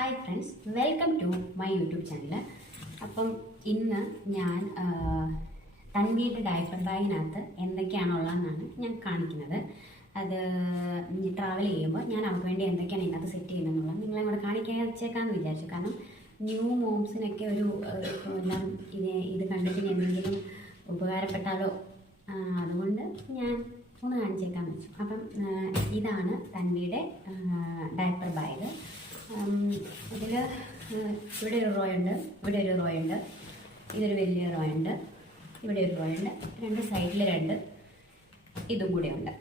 Hi friends, welcome to my YouTube channel. അപ്പം ഇന്ന് ഞാൻ തൻവിയുടെ ഡയപ്പർ ബാഗിനകത്ത് എന്തൊക്കെയാണുള്ളതെന്നാണ് ഞാൻ കാണിക്കുന്നത്. അത് ട്രാവൽ ചെയ്യുമ്പോൾ ഞാൻ അവർക്ക് വേണ്ടി എന്തൊക്കെയാണ് ഇതിനകത്ത് സെറ്റ് ചെയ്യുന്നതെന്നുള്ളത് നിങ്ങളെ കൂടെ കാണിക്കാൻ വെച്ചേക്കാമെന്ന് വിചാരിച്ചു. കാരണം ന്യൂ മോംസിനൊക്കെ എല്ലാം ഇത് കണ്ടിട്ട് എന്തെങ്കിലും ഉപകാരപ്പെട്ടാലോ, അതുകൊണ്ട് ഞാൻ ഒന്ന് കാണിച്ചേക്കാമെന്ന് വെച്ചു. അപ്പം ഇതാണ് തൻവിയുടെ ഡയപ്പർ ബാഗ്. ഇതിൽ ഇവിടെ ഒരു റോയുണ്ട്, ഇവിടെ ഒരു റോയുണ്ട്, ഇതൊരു വലിയ റോയുണ്ട്, ഇവിടെ ഒരു റോയുണ്ട്, രണ്ട് സൈഡിൽ രണ്ട് ഇതും കൂടെ ഉണ്ട്.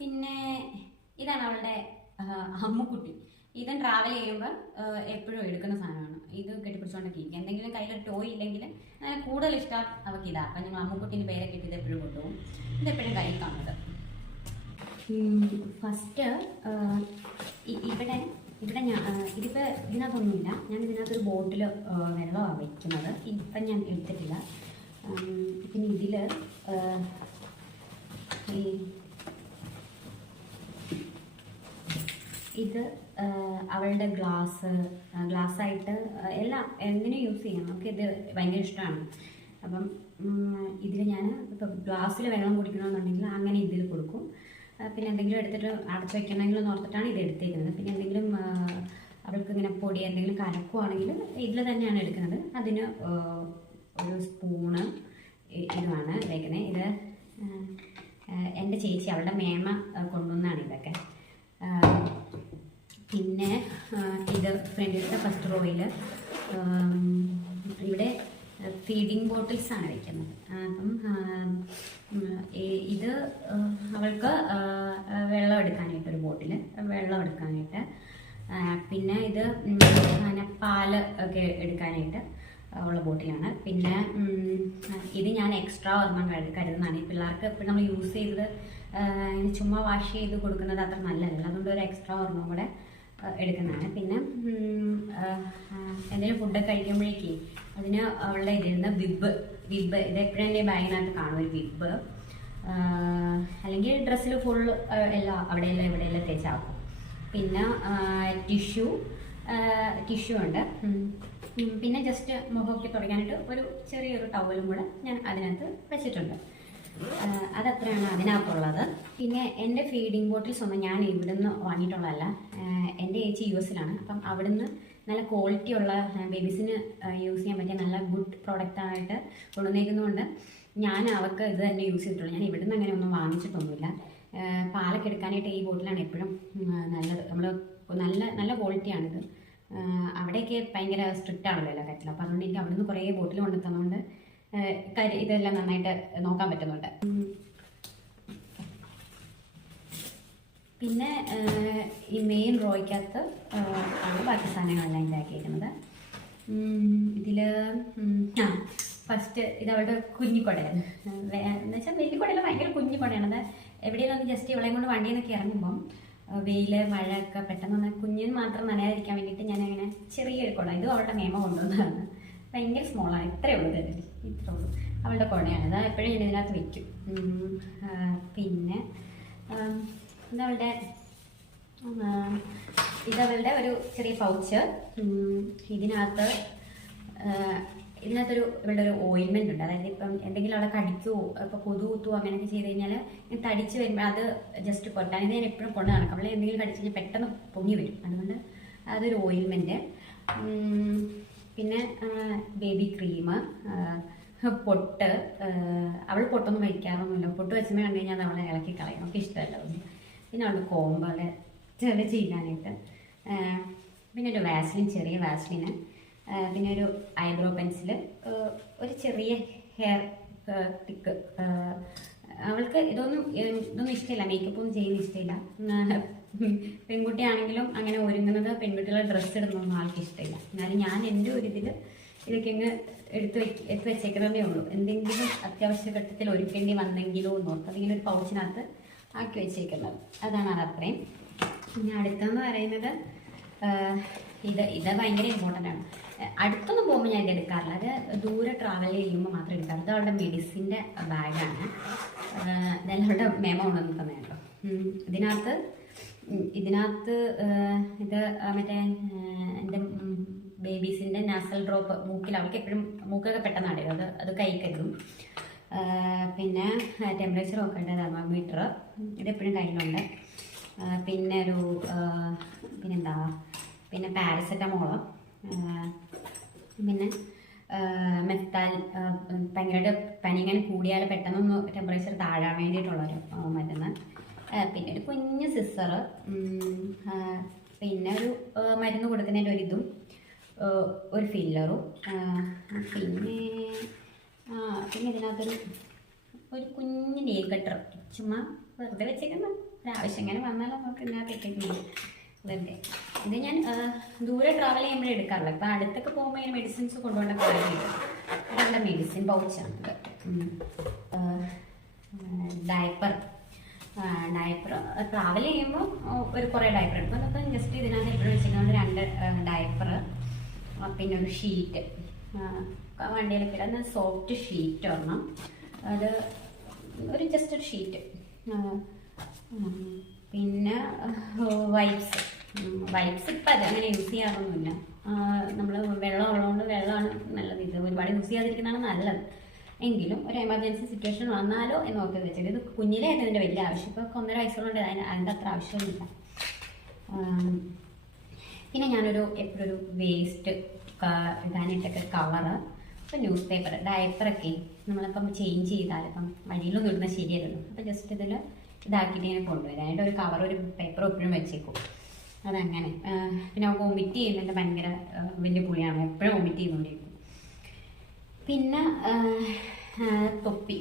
പിന്നെ ഇതാണ് അവളുടെ അമ്മുക്കുട്ടി. ഇതും ട്രാവൽ ചെയ്യുമ്പോൾ എപ്പോഴും എടുക്കുന്ന സാധനമാണ്. ഇത് കെട്ടിപ്പിടിച്ചുകൊണ്ടൊക്കെ ഇരിക്കും. എന്തെങ്കിലും കയ്യിൽ ടോയ് ഇല്ലെങ്കിൽ അങ്ങനെ കൂടുതൽ ഇഷ്ടം അവൾക്ക് ഇതാണ്. അപ്പം ഞങ്ങൾ അമ്മുക്കുട്ടീൻ്റെ പേരൊക്കെ ഇട്ട് ഇതെപ്പോഴും കൊണ്ടുപോകും. ഇതെപ്പോഴും കയ്യിൽ കാണുന്നത്. ഫസ്റ്റ് ഇവിടെ ഇതിപ്പോൾ ഇതിനകത്തൊന്നുമില്ല. ഞാൻ ഇതിനകത്തൊരു ബോട്ടിൽ വെള്ളമാണ് വയ്ക്കുന്നത്. ഇപ്പം ഞാൻ എടുത്തിട്ടില്ല. പിന്നെ ഇതിൽ ഇത് അവളുടെ ഗ്ലാസ്സായിട്ട് എല്ലാം എന്തിനും യൂസ് ചെയ്യാം. നമുക്ക് ഇത് ഭയങ്കര ഇഷ്ടമാണ്. അപ്പം ഇതിൽ ഞാൻ ഇപ്പോൾ ഗ്ലാസ്സിൽ വെള്ളം കുടിക്കണമെന്നുണ്ടെങ്കിൽ അങ്ങനെ ഇതിൽ കൊടുക്കും. പിന്നെ എന്തെങ്കിലും എടുത്തിട്ട് അടച്ചു വയ്ക്കണമെങ്കിൽ ഓർത്തിട്ടാണ് ഇത് എടുത്തേക്കുന്നത്. പിന്നെ എന്തെങ്കിലും അവൾക്ക് ഇങ്ങനെ പൊടി എന്തെങ്കിലും കലക്കുവാണെങ്കിൽ ഇതിൽ തന്നെയാണ് എടുക്കുന്നത്. അതിന് ഒരു സ്പൂണ് ഇതുമാണ് വയ്ക്കുന്നത്. ഇത് എൻ്റെ ചേച്ചി അവളുടെ മേമ കൊണ്ടുവന്നാണ് ഇതൊക്കെ. പിന്നെ ഇത് ഫ്രണ്ടിലത്തെ ഫസ്റ്റ് റോയിൽ ഇവിടെ ഫീഡിങ് ബോട്ടിൽസാണ് വയ്ക്കുന്നത്. അപ്പം ഇത് അവൾക്ക് വെള്ളം എടുക്കാനായിട്ട് ഒരു ബോട്ടിൽ വെള്ളം എടുക്കാനായിട്ട്, പിന്നെ ഇത് അങ്ങനെ പാല് ഒക്കെ എടുക്കാനായിട്ട് ഉള്ള ബോട്ടിലാണ്. പിന്നെ ഇത് ഞാൻ എക്സ്ട്രാ ഒരെണ്ണം കരുതുന്നതാണ്. ഈ പിള്ളേർക്ക് ഇപ്പം നമ്മൾ യൂസ് ചെയ്തത് ചുമ്മാ വാഷ് ചെയ്ത് കൊടുക്കുന്നത് അത്ര നല്ലതല്ല. അതുകൊണ്ട് ഒരു എക്സ്ട്രാ ഒരെണ്ണം കൂടെ എടുക്കുന്നതാണ്. പിന്നെ എന്തെങ്കിലും ഫുഡൊക്കെ കഴിക്കുമ്പോഴേക്ക് അതിന് അവളുടെ ഇതിരുന്ന വിബ് ഇത് എപ്പോഴും എൻ്റെ ബാഗിനകത്ത് കാണും, ഒരു വിബ്. അല്ലെങ്കിൽ ഡ്രസ്സിൽ ഫുൾ എല്ലാം അവിടെയെല്ലാം ഇവിടെയെല്ലാം തേച്ചാക്കും. പിന്നെ ടിഷ്യൂ ഉണ്ട്. പിന്നെ ജസ്റ്റ് മുഖമൊക്കെ തുടയ്ക്കാനായിട്ട് ഒരു ചെറിയൊരു ടവലും കൂടെ ഞാൻ അതിനകത്ത് വെച്ചിട്ടുണ്ട്. അതത്രയാണ് അതിനകത്തുള്ളത്. പിന്നെ എൻ്റെ ഫീഡിങ് ബോട്ടിൽസ് ഒന്നും ഞാൻ ഇവിടുന്ന് വാങ്ങിയിട്ടുള്ളതല്ല. എൻ്റെ ചേച്ചി US-ലാണ്. അപ്പം അവിടുന്ന് നല്ല ക്വാളിറ്റി ഉള്ള ബേബീസിന് യൂസ് ചെയ്യാൻ പറ്റിയ നല്ല ഗുഡ് പ്രോഡക്റ്റായിട്ട് കൊണ്ടുവന്നേക്കുന്നതുകൊണ്ട് ഞാൻ അവർക്ക് ഇത് തന്നെ യൂസ് ചെയ്തിട്ടുള്ളൂ. ഞാൻ ഇവിടുന്ന് അങ്ങനെ ഒന്നും വാങ്ങിച്ചിട്ടൊന്നുമില്ല. പാലൊക്കെ എടുക്കാനായിട്ട് ഈ ബോട്ടിലാണ് എപ്പോഴും നല്ലത്. നമ്മൾ നല്ല ക്വാളിറ്റിയാണിത്. അവിടെയൊക്കെ ഭയങ്കര സ്ട്രിക്റ്റ് ആണല്ലോ എല്ലാ കാര്യത്തിലും. അപ്പോൾ അതുകൊണ്ട് എനിക്ക് അവിടുന്ന് കുറേ ബോട്ടിൽ കൊണ്ടുത്തന്നുകൊണ്ട് ഇതെല്ലാം നന്നായിട്ട് നോക്കാൻ പറ്റുന്നുണ്ട്. പിന്നെ ഈ മെയിൻ റോയ്ക്കകത്ത് ആണ് ബാക്കി സാധനങ്ങളെല്ലാം ഉണ്ടാക്കിയിരിക്കുന്നത്. ഇതിൽ ഫസ്റ്റ് ഇതവളുടെ കുഞ്ഞിക്കൊടയാണ്. എന്ന് വെച്ചാൽ വലിയ കുടയല്ല, ഭയങ്കര കുഞ്ഞിക്കൊടയാണ്. അത് എവിടെയെങ്കിലും ജസ്റ്റ് ഇവളെയും കൊണ്ട് വണ്ടിയിൽ നിന്നൊക്കെ ഇറങ്ങുമ്പം വെയിൽ മഴയൊക്കെ പെട്ടെന്ന് കുഞ്ഞിന് മാത്രം നനയാതിരിക്കാൻ വേണ്ടിയിട്ട് ഞാനങ്ങനെ ചെറിയൊരു കുട, ഇതും അവളുടെ മേമ കൊണ്ടുവന്നതാണ്. ഭയങ്കര സ്മോളാണ്, ഇത്രയേ ഉള്ളൂ. ഇത്രേ ഉള്ളൂ അവളുടെ കുടയാണ്. അത് എപ്പോഴും ഞാൻ ഇതിനകത്ത് വയ്ക്കും. പിന്നെ ഇതവളുടെ ഒരു ചെറിയ പൗച്ച്. ഇതിനകത്തൊരു ഇവളുടെ ഒരു ഓയിൻമെൻ്റ് ഉണ്ട്. അതായത് ഇപ്പം എന്തെങ്കിലും അവളെ കടിക്കുവോ ഇപ്പോൾ കൊതു കുത്തുവോ അങ്ങനെയൊക്കെ ചെയ്ത് കഴിഞ്ഞാൽ തടിച്ച് വരുമ്പോൾ അത് ജസ്റ്റ് കൊട്ടാൻ ഇത് ഞാൻ എപ്പോഴും കൊണ്ട് നടക്കും. അവളെ എന്തെങ്കിലും കടിച്ച് കഴിഞ്ഞാൽ പെട്ടെന്ന് പൊങ്ങി വരും. അതുകൊണ്ട് അതൊരു ഓയിൻമെൻറ്റ്. പിന്നെ ബേബി ക്രീം, പൊട്ട്. അവൾ പൊട്ടൊന്നും വയ്ക്കാറൊന്നുമില്ല. പൊട്ട് വെച്ചമേ കണ്ടു കഴിഞ്ഞാൽ അവളെ ഇളക്കി കളയും, നമുക്ക് ഇഷ്ടമല്ല ഒന്നും. പിന്നെ അവളുടെ കോമ്പ് അവളെ ചെറിയ ചെയ്യാനായിട്ട്. പിന്നെ ഒരു വാസ്ലിൻ, ചെറിയ വാസ്ലിന്. പിന്നെ ഒരു ഐബ്രോ പെൻസിൽ, ഒരു ചെറിയ ഹെയർ ടിക്ക്. അവൾക്ക് ഇതൊന്നും ഇഷ്ടമില്ല, മേക്കപ്പ് ഒന്നും ചെയ്യുന്ന ഇഷ്ടമില്ല. പെൺകുട്ടിയാണെങ്കിലും അങ്ങനെ ഒരുങ്ങുന്നത്, പെൺകുട്ടികളെ ഡ്രസ്സ് ഇടുന്നൊന്നും ആൾക്ക് ഇഷ്ടമില്ല. എന്നാലും ഞാൻ എൻ്റെ ഒരു ഇതിൽ ഇതൊക്കെ അങ്ങ് എടുത്ത് വെച്ചേക്കുന്നതേ ഉള്ളൂ. എന്തെങ്കിലും അത്യാവശ്യ ഘട്ടത്തിൽ ഒരുക്കേണ്ടി വന്നെങ്കിലോ എന്നോർത്ത് അതിങ്ങനെ ഒരു പൗച്ചിനകത്ത് ആക്കി വെച്ചേക്കുന്നത്. അതാണ് അതത്രയും. പിന്നെ അടുത്തെന്ന് പറയുന്നത് ഇത് ഭയങ്കര ഇമ്പോർട്ടൻ്റ് ആണ്. അടുത്തൊന്നും പോകുമ്പോൾ ഞാൻ ഇത് എടുക്കാറില്ല. അത് ദൂരെ ട്രാവൽ ചെയ്യുമ്പോൾ മാത്രം എടുക്കാറ്. ഇത് അവളുടെ മെഡിസിൻ്റെ ബാഗാണ്. ഇതെല്ലാം അവളുടെ മേമ കൊണ്ടുവന്ന് തന്നെ കേട്ടോ. ഇതിനകത്ത് ഇത് മറ്റേ ബേബീസിൻ്റെ നാസൽ ഡ്രോപ്പ് മൂക്കിൽ, അവൾക്ക് എപ്പോഴും മൂക്കൊക്കെ പെട്ടെന്ന് അടയും, അത് കൈ കരുതും. പിന്നെ ടെമ്പറേച്ചർ നോക്കേണ്ട തെർമോമീറ്റർ ഇതെപ്പോഴും കയ്യിലുണ്ട്. പിന്നെ പിന്നെന്താ, പിന്നെ പാരസെറ്റമോള്, പിന്നെ മെത്താൽ, ഭയങ്കരമായിട്ട് പനി ഇങ്ങനെ കൂടിയാൽ പെട്ടെന്നൊന്ന് ടെമ്പറേച്ചർ താഴാൻ വേണ്ടിയിട്ടുള്ളൊരു മരുന്ന്. പിന്നെ ഒരു കുഞ്ഞ് സിസറ്, പിന്നെ ഒരു മരുന്ന് കൊടുക്കുന്നതിൻ്റെ ഒരിതും, ഒരു ഫില്ലറും, പിന്നെ ഇതിനകത്തൊരു കുഞ്ഞ് നെയിൽ കട്ടർ ചുമ്മാ വെറുതെ വെച്ചേക്കുന്ന ഒരാവശ്യം ഇങ്ങനെ വന്നാലും നമുക്ക് ഇതിനകത്ത് ഇട്ടിട്ടുണ്ട് വെറുതെ. ഇത് ഞാൻ ദൂരെ ട്രാവൽ ചെയ്യുമ്പോഴേ എടുക്കാറില്ല. ഇപ്പം അടുത്തൊക്കെ പോകുമ്പോൾ ഇതിന് മെഡിസിൻസ് കൊണ്ടുപോകേണ്ട കാര്യമില്ല. ഇതെല്ലാം മെഡിസിൻ പൗച്ചാണ് ഇത്. ഡയപ്പർ ട്രാവൽ ചെയ്യുമ്പോൾ ഒരു കുറേ ഡയപ്പർ എടുക്കും. അതൊക്കെ ജസ്റ്റ് ഇതിനകത്ത് എപ്പോഴും വെച്ചിരിക്കുന്നത് 2 ഡയപ്പർ, പിന്നെ ഒരു ഷീറ്റ്, വണ്ടിയിലൊക്കെ ഇടുന്ന സോഫ്റ്റ് ഷീറ്റ് ഒരെണ്ണം, അത് ജസ്റ്റ് ഒരു ഷീറ്റ്, പിന്നെ വൈപ്സ് ഇപ്പം അത് അങ്ങനെ യൂസ് ചെയ്യാറൊന്നുമില്ല. നമ്മൾ വെള്ളം ഉള്ളതുകൊണ്ട് വെള്ളമാണ് നല്ലത്. ഇത് ഒരുപാട് യൂസ് ചെയ്യാതിരിക്കുന്നതാണ് നല്ലത്. എങ്കിലും ഒരു എമർജൻസി സിറ്റുവേഷൻ വന്നാലോ എന്ന് ഓർത്ത് വെച്ചിട്ട്, ഇത് കുഞ്ഞിലെ ആയിട്ട് ഇതിൻ്റെ വലിയ ആവശ്യം, ഇപ്പോൾ 1.5 വയസ്സുകൊണ്ട് അതിൻ്റെ അത്ര ആവശ്യമൊന്നുമില്ല. പിന്നെ ഞാനൊരു എപ്പോഴും ഒരു വേസ്റ്റ് ഇടാനായിട്ടൊക്കെ കവറ്, ഇപ്പം ന്യൂസ് പേപ്പർ, ഡയപ്പറൊക്കെ നമ്മളിപ്പം ചേഞ്ച് ചെയ്താൽ ഇപ്പം വഴിയിലൊന്നും ഇടുന്നത് ശരിയല്ലല്ലോ. അപ്പം ജസ്റ്റ് ഇതിൽ ഇതാക്കിയിട്ട് ഇങ്ങനെ കൊണ്ടുവരാം. അതിൻ്റെ ഒരു കവർ, ഒരു പേപ്പർ എപ്പോഴും വെച്ചേക്കും. അതങ്ങനെ. പിന്നെ നമുക്ക് വൊമിറ്റ് ചെയ്യുന്നതിൻ്റെ ഭയങ്കര വലിയ പുളിയാണ്, എപ്പോഴും വൊമിറ്റ് ചെയ്തുകൊണ്ടിരിക്കും. പിന്നെ തൊപ്പി,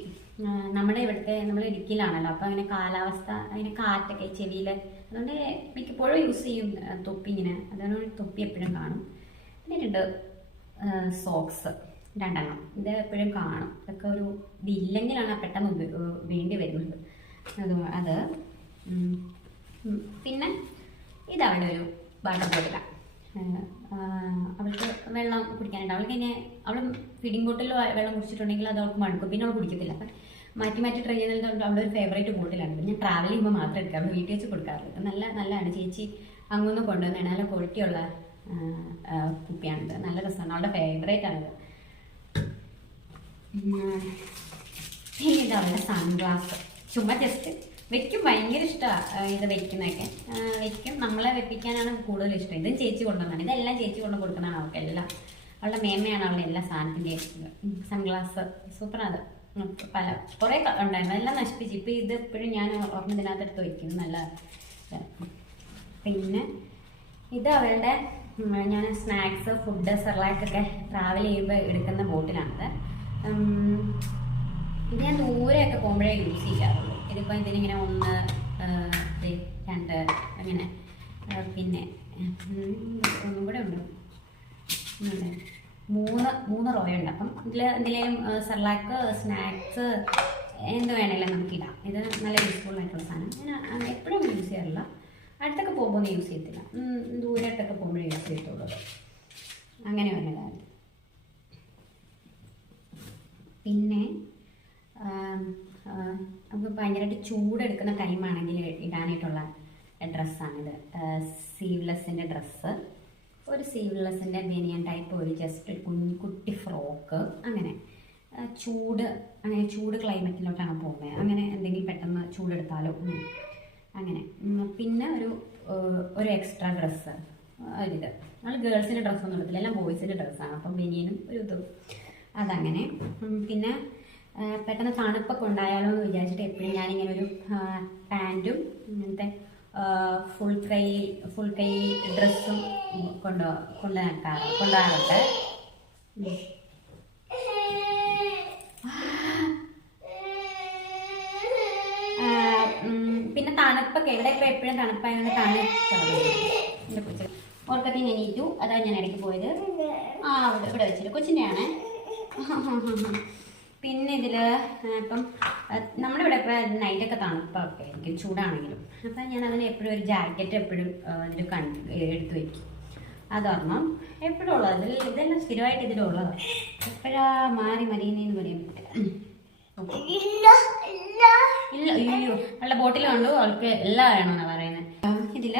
നമ്മുടെ ഇവിടുത്തെ നമ്മൾ ഇടുക്കിയിലാണല്ലോ, അപ്പോൾ അങ്ങനെ കാലാവസ്ഥ, അങ്ങനെ കാറ്റൊക്കെ ചെവിയിൽ, അതുകൊണ്ട് മിക്കപ്പോഴും യൂസ് ചെയ്യും തൊപ്പി ഇങ്ങനെ. അതുകൊണ്ട് തൊപ്പി എപ്പോഴും കാണും. പിന്നെ 2 സോക്സ്, 2 ഇത് എപ്പോഴും കാണും. ഇതൊക്കെ ഒരു ഇതില്ലെങ്കിലാണ് പെട്ടെന്ന് വേണ്ടി വരുന്നത്. അത് പിന്നെ ഇതവളുടെ ഒരു വാട്ടർ ബോട്ടിലാണ്. അവൾക്ക് വെള്ളം കുടിക്കാനുണ്ട്. അവൾക്ക് ഇങ്ങനെ അവൾ ഫീഡിങ് ബോട്ടിൽ വെള്ളം കുടിച്ചിട്ടുണ്ടെങ്കിൽ അത് അവൾക്ക് മടുക്കും, പിന്നെ അവൾ കുടിക്കത്തില്ല. അപ്പം മാറ്റി ട്രൈ ചെയ്യുന്നത് അവളുടെ ഒരു ഫേവറേറ്റ് ബോട്ടിലാണ്. ഞാൻ ട്രാവൽ ചെയ്യുമ്പോൾ മാത്രം എടുക്കാം, അവൾ വീട്ടിൽ വെച്ച് കൊടുക്കാറില്ല. നല്ലതാണ്. ചേച്ചി അങ്ങൊന്നും കൊണ്ടുവന്നാണ്, നല്ല ക്വാളിറ്റിയുള്ള കുപ്പിയാണിത്, നല്ല രസമാണ്, അവളുടെ ഫേവറേറ്റ് ആണിത്. പിന്നെ ഇത് അവളുടെ സൺഗ്ലാസ്, ചുമ്മാ ജസ്റ്റ് വെക്കും, ഭയങ്കര ഇഷ്ടമാണ് ഇത് വെക്കുന്നതൊക്കെ. വെക്കും, നമ്മളെ വെപ്പിക്കാനാണ് കൂടുതൽ ഇഷ്ടം. ഇതും ചേച്ചി കൊണ്ടുവന്നാണ്, ഇതെല്ലാം ചേച്ചി കൊണ്ട് കൊടുക്കുന്നതാണ് അവർക്കെല്ലാം. അവളുടെ മേമയാണ് അവളുടെ എല്ലാ സാധനത്തിൻ്റെയും. സൺഗ്ലാസ് സൂപ്പറാണ്. കുറേ ഉണ്ടായിരുന്നു, എല്ലാം നശിപ്പിച്ച്. ഇപ്പം ഇത് എപ്പോഴും ഞാൻ ഓർമ്മ ഇതിനകത്തെടുത്ത് വയ്ക്കും, നല്ല. പിന്നെ ഇത് അവളുടെ ഞാൻ സ്നാക്സ്, ഫുഡ്, സെർലാക്കൊക്കെ ട്രാവൽ ചെയ്യുമ്പോൾ എടുക്കുന്ന ബോട്ടിലാണിത്. ഇത് ഞാൻ ദൂരെയൊക്കെ പോകുമ്പോഴേ യൂസ് ചെയ്യാറുള്ളൂ. ഇതിപ്പോൾ ഇതിനിങ്ങനെ 1, 2 അങ്ങനെ. പിന്നെ ഒന്നും കൂടെ ഉണ്ട്, 3 റോയുണ്ട്. അപ്പം എന്തെങ്കിലും സെർലാക്ക്, സ്നാക്സ് എന്ത് വേണമെങ്കിലും നമുക്കിടാം. ഇത് നല്ല യൂസ്ഫുൾ ആയിട്ടുള്ള സാധനം. ഞാൻ എപ്പോഴും യൂസ് ചെയ്യാറില്ല, അടുത്തൊക്കെ പോകുമ്പോൾ യൂസ് ചെയ്യത്തില്ല, ദൂരത്തൊക്കെ പോകുമ്പോഴേ യൂസ് ചെയ്യത്തുള്ളൂ. അങ്ങനെ വന്ന കാര്യം. പിന്നെ നമുക്ക് ഭയങ്കരമായിട്ട് ചൂടെടുക്കുന്ന ടൈമാണെങ്കിൽ ഇടാനായിട്ടുള്ള ഡ്രസ്സാണിത്. സീവ്ലെസ്സിൻ്റെ ഡ്രസ്സ്, ഒരു സീവ്ലെസ്സിൻ്റെ ബനിയൻ ടൈപ്പ്, ഒരു ജസ്റ്റ് ഒരു കുട്ടി ഫ്രോക്ക്. അങ്ങനെ ചൂട് ക്ലൈമറ്റിലോട്ടാണ് പോകുന്നത്. അങ്ങനെ എന്തെങ്കിലും പെട്ടെന്ന് ചൂടെടുത്താലോ അങ്ങനെ. പിന്നെ ഒരു എക്സ്ട്രാ ഡ്രസ്സ്, ഒരിത്. നമ്മൾ ഗേൾസിൻ്റെ ഡ്രസ്സൊന്നും എടുത്തില്ല, എല്ലാം ബോയ്സിൻ്റെ ഡ്രസ്സാണ്. അപ്പം ബനിയനും ഒരു ഇതും അതങ്ങനെ. പിന്നെ പെട്ടെന്ന് തണുപ്പൊക്കെ ഉണ്ടായാലോ എന്ന് വിചാരിച്ചിട്ട് എപ്പോഴും ഞാനിങ്ങനെ ഒരു പാൻറ്റും ഇങ്ങനത്തെ ഫുൾ കൈ ഡ്രസ്സും കൊണ്ടുവരാറുണ്ട്. പിന്നെ തണുപ്പൊക്കെ ഇവിടെ ഇപ്പോൾ എപ്പോഴും തണുപ്പായതുകൊണ്ട് തണുപ്പ് ഓർക്കത്തിൽ ഞാൻ ഇട്ടു. അതാണ് ഞാൻ ഇടയ്ക്ക് പോയത്. ഇവിടെ വെച്ചിട്ട് കൊച്ചിൻ്റെയാണ്. പിന്നെ ഇതിൽ ഇപ്പം നമ്മുടെ ഇവിടെ ഇപ്പോൾ നൈറ്റൊക്കെ തണുപ്പൊക്കെ ആയിരിക്കും, ചൂടാണെങ്കിലും. അപ്പം ഞാൻ അതിന് എപ്പോഴും ഒരു ജാക്കറ്റ് എപ്പോഴും ഇതിൽ എടുത്ത് വയ്ക്കും. അതൊരെണ്ണം എപ്പോഴും ഉള്ളത്. ഇതെല്ലാം സ്ഥിരമായിട്ട് ഇതിലുള്ളത്. എപ്പോഴാ മാറി മരിയുന്നതെന്ന് പറയാൻ പറ്റില്ല. ഇല്ല, അയ്യോ, അവളുടെ ബോട്ടിൽ കണ്ടു, അവൾക്ക് എല്ലാം വേണമെന്നാണ് പറയുന്നത്. ഇതിൽ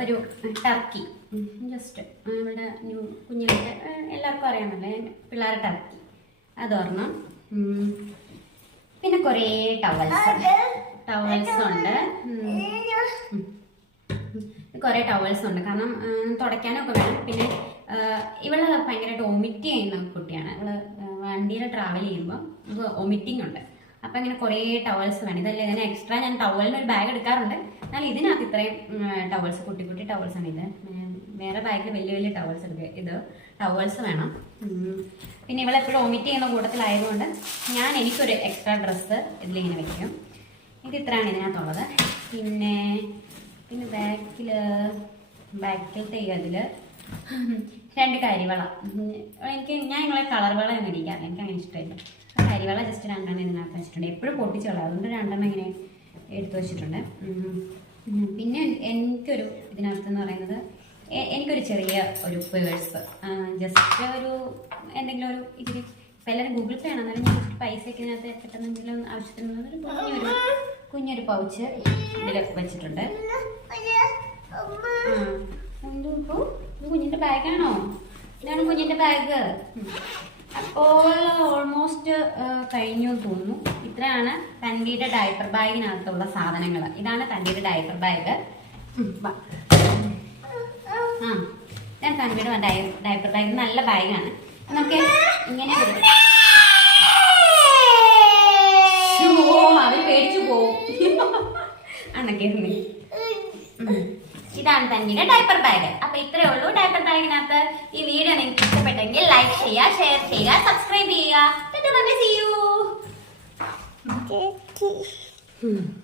ഒരു ടർക്കി, ജസ്റ്റ് നമ്മുടെ കുഞ്ഞുങ്ങളുടെ എല്ലാവർക്കും അറിയാമല്ലേ പിള്ളേരുടെ ടർക്കി അതൊരെണ്ണം. പിന്നെ കുറേ ടവൽസ് ഉണ്ട്. കുറേ ടവൽസ് ഉണ്ട്, കാരണം തുടയ്ക്കാനൊക്കെ വേണം. പിന്നെ ഇവള് ഭയങ്കരമായിട്ട് ഒമിറ്റ് ചെയ്യുന്ന കുട്ടിയാണ്. ഇവള് വണ്ടിയിൽ ട്രാവൽ ചെയ്യുമ്പോൾ നമുക്ക് ഒമിറ്റിംഗ് ഉണ്ട്. അപ്പം ഇങ്ങനെ കുറേ ടവൽസ് വേണം. ഇതല്ലേ ഇതിന് എക്സ്ട്രാ ഞാൻ ടവലിന് ഒരു ബാഗ് എടുക്കാറുണ്ട്. എന്നാൽ ഇതിനകത്ത് ഇത്രയും ടവൽസ്, കുട്ടി കുട്ടി ടവൽസാണ് ഇത്. വേറെ ബാഗിൽ വലിയ വലിയ ടവൽസ് എടുക്കുക. ഇത് ടവൽസ് വേണം. പിന്നെ ഇവളെപ്പോഴും ഒമിറ്റ് ചെയ്യുന്ന കൂട്ടത്തിലായതുകൊണ്ട് എനിക്കൊരു എക്സ്ട്രാ ഡ്രസ്സ് ഇതിലിങ്ങനെ വെക്കും. ഇത് ഇത്രയാണ് ഇതിനകത്തുള്ളത്. പിന്നെ ബാക്കിലത്തെ അതിൽ 2 കരിവള. ഞാൻ നിങ്ങളെ കളർ വള ഒന്നും ഇരിക്കാറില്ല, എനിക്ക് അങ്ങനെ ഇഷ്ടമില്ല. കരിവള ജസ്റ്റ് 2 ഇതിനകത്ത് വെച്ചിട്ടുണ്ട്. എപ്പോഴും പൊട്ടിച്ചുള്ള, അതുകൊണ്ട് 2 ഇങ്ങനെ എടുത്തു വെച്ചിട്ടുണ്ട്. പിന്നെ എനിക്കൊരു ഇതിനകത്തെന്ന് പറയുന്നത് എനിക്കൊരു ചെറിയ ഒരു പേഴ്സ്, ജസ്റ്റ് ഒരു എന്തെങ്കിലും ഒരു ഇച്ചിരി ഇപ്പം എല്ലാവരും ഗൂഗിൾ പേ ആണ്, എന്നാലും ഞാൻ ജസ്റ്റ് പൈസയൊക്കെ ഇതിനകത്ത് പെട്ടെന്ന് എന്തെങ്കിലും ആവശ്യത്തിന് കുഞ്ഞൊരു പൗച്ച് ഇതിൽ വെച്ചിട്ടുണ്ട്. കുഞ്ഞിൻ്റെ ബാഗാണോ? ഇതാണ് കുഞ്ഞിൻ്റെ ബാഗ്. അപ്പോൾ ഓൾമോസ്റ്റ് കഴിഞ്ഞു തോന്നുന്നു. ഇത്രയാണ് തൻവിയുടെ ഡയപ്പർ ബാഗിനകത്തുള്ള സാധനങ്ങൾ. ഇതാണ് തൻവിയുടെ ഡയപ്പർ ബാഗ്. ഞാൻ തൻവിയുടെ ഡയപ്പർ ബാഗ് നല്ല ബാഗാണ്. നമുക്ക് ഇങ്ങനെ അവൻ പേടിച്ചു പോവും എന്നൊക്കെ. ഇതാണ് തൻവിയുടെ ഡയപ്പർ ബാഗ്. അപ്പൊ ഇത്രയേ ഉള്ളൂ ഡയപ്പർ ബാഗിനകത്ത്. ഈ വീഡിയോ നിങ്ങൾക്ക് ഇഷ്ടപ്പെട്ടെങ്കിൽ ലൈക്ക് ചെയ്യുക, ഷെയർ ചെയ്യുക, സബ്സ്ക്രൈബ് ചെയ്യുക. See you.